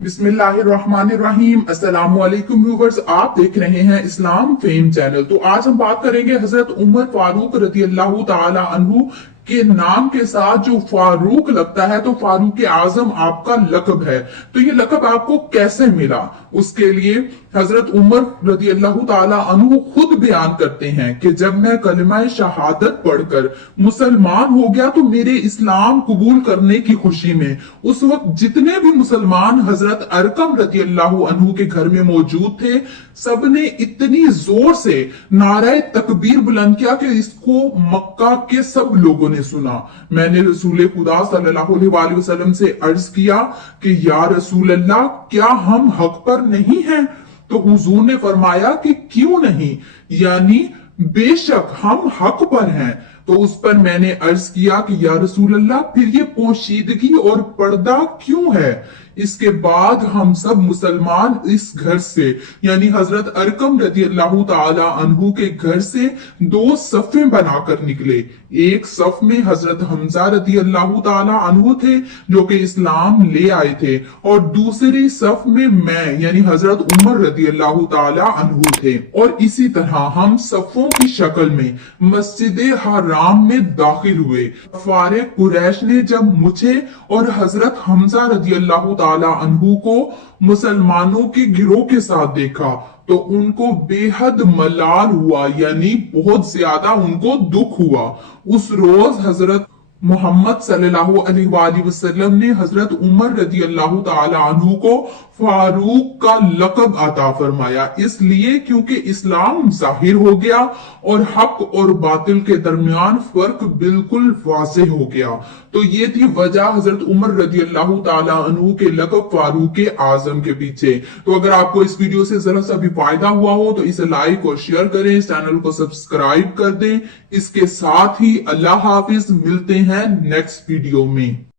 बिस्मिल्लाहिर्रहमानिर्रहीम। अस्सलाम वालेकुम व्यूवर्स, आप देख रहे हैं इस्लाम फेम चैनल। तो आज हम बात करेंगे हजरत उमर फारूक रजी अल्लाह ताला अन्हु के नाम के साथ जो फारूक लगता है, तो फारूक आजम आपका लकब है। तो ये लकब आपको कैसे मिला, उसके लिए हजरत उमर रजी अल्लाह ताला अन्हु खुद बयान करते हैं कि जब मैं कलिमा शहादत पढ़कर मुसलमान हो गया तो मेरे इस्लाम कबूल करने की खुशी में उस वक्त जितने भी मुसलमान हजरत अरकम रजी अल्लाह अन्हु के घर में मौजूद थे, सबने इतनी जोर से नारे तकबीर बुलंद किया कि इसको मक्का के सब लोगों ने सुना। मैंने रसूल खुदा सल्लल्लाहु अलैहि वसल्लम से अर्ज किया कि या रसूल अल्लाह, क्या हम हक पर नहीं हैं? तो हुजूर ने फरमाया कि क्यों नहीं, यानी बेशक हम हक पर हैं। तो उस पर मैंने अर्ज किया कि या रसूल अल्लाह, फिर ये पोशीदगी और पर्दा क्यों है? इसके बाद हम सब मुसलमान इस घर से, यानी हजरत अरकम रजी अल्लाह ताला अन्हु के घर से दो सफ़ें बनाकर निकले। एक सफ में हजरत हमजा रजी अल्लाह ताला अन्हु थे जो कि इस्लाम ले आए थे, और दूसरी सफ में मैं यानी हजरत उमर रजी अल्लाह ताला अन्हु थे। और इसी तरह हम सफों की शक्ल में मस्जिद हराम में दाखिल हुए। फारे कुरैश ने जब मुझे और हजरत हमजा रजी अल्लाह ताला अन्हु को मुसलमानों के गिरोह के साथ देखा तो उनको बेहद मलाल हुआ, यानी बहुत ज्यादा उनको दुख हुआ। उस रोज हजरत मोहम्मद सल्लल्लाहु अलैहि वसल्लम ने हजरत उमर रजी अल्लाह ताला अन्हु को फारूक का लकब अता फरमाया, इसलिए क्योंकि इस्लाम जाहिर हो गया और हक और बातिल के दरमियान फर्क बिल्कुल वाज़ेह हो गया। तो ये थी वजह हजरत उमर रजी अल्लाह ताला अन्हु के लकब फारूक आजम के पीछे। तो अगर आपको इस वीडियो से जरा सा भी फायदा हुआ हो तो इसे लाइक और शेयर करें, इस चैनल को सब्सक्राइब कर दें। इसके साथ ही अल्लाह हाफिज, मिलते हैं नेक्स्ट वीडियो में।